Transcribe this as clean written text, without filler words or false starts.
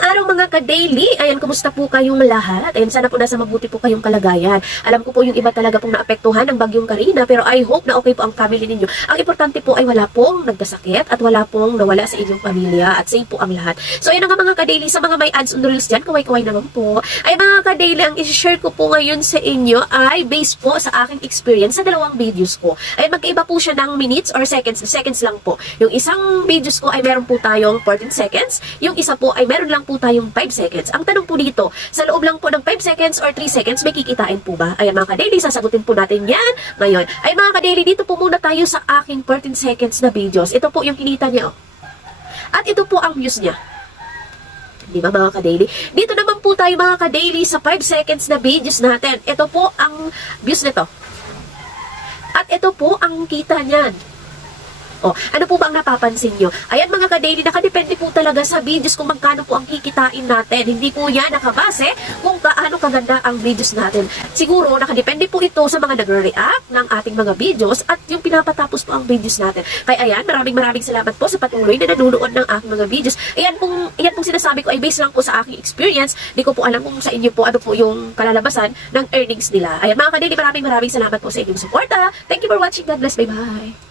Araw mga ka-daily, ayan, kumusta po kayong lahat? Ayan, sana po nasa mabuti po kayong kalagayan. Alam ko po yung iba talaga pong naapektuhan ng bagyong Karina, pero I hope na okay po ang family ninyo. Ang importante po ay wala pong nagkasakit at wala pong nawala sa inyong pamilya at safe po ang lahat. So ayan nga mga ka-daily, sa mga may ads on reels dyan, kaway-kaway naman po. Ay mga ka-daily, ang isi-share ko po ngayon sa inyo ay based po sa aking experience sa dalawang videos ko. Ayan, magkaiba po siya ng minutes or seconds. Seconds lang po. Yung isang videos ko ay meron po tayong 14 seconds. Yung isa po ay meron lang po tayong 5 seconds. Ang tanong po dito, sa loob lang po ng 5 seconds or 3 seconds, may kikitain po ba? Ayan mga ka-daily, sasagutin po natin yan ngayon. Ay mga ka-daily, dito po muna tayo sa aking 14 seconds na videos. Ito po yung kinita niya. Oh. At ito po ang views niya. Di ba mga ka-daily? Dito naman po tayo mga ka-daily sa 5 seconds na videos natin. Ito po ang views nito. At ito po ang kita niyan. Oh, ano po ba ang napapansin nyo? Ayan mga ka-daily, nakadepende po talaga sa videos kung magkano po ang kikitain natin. Hindi po yan nakabase kung gaano kaganda ang videos natin. Siguro, nakadepende po ito sa mga nagre-react ng ating mga videos at yung pinapatapos po ang videos natin. Kaya ayan, maraming salamat po sa patuloy na nanonood ng aking mga videos. Ayan pong sinasabi ko ay based lang po sa aking experience. Di ko po alam kung sa inyo po ano po yung kalalabasan ng earnings nila. Ayan mga ka-daily, maraming salamat po sa inyong suporta. Thank you for watching. God bless. Bye-bye.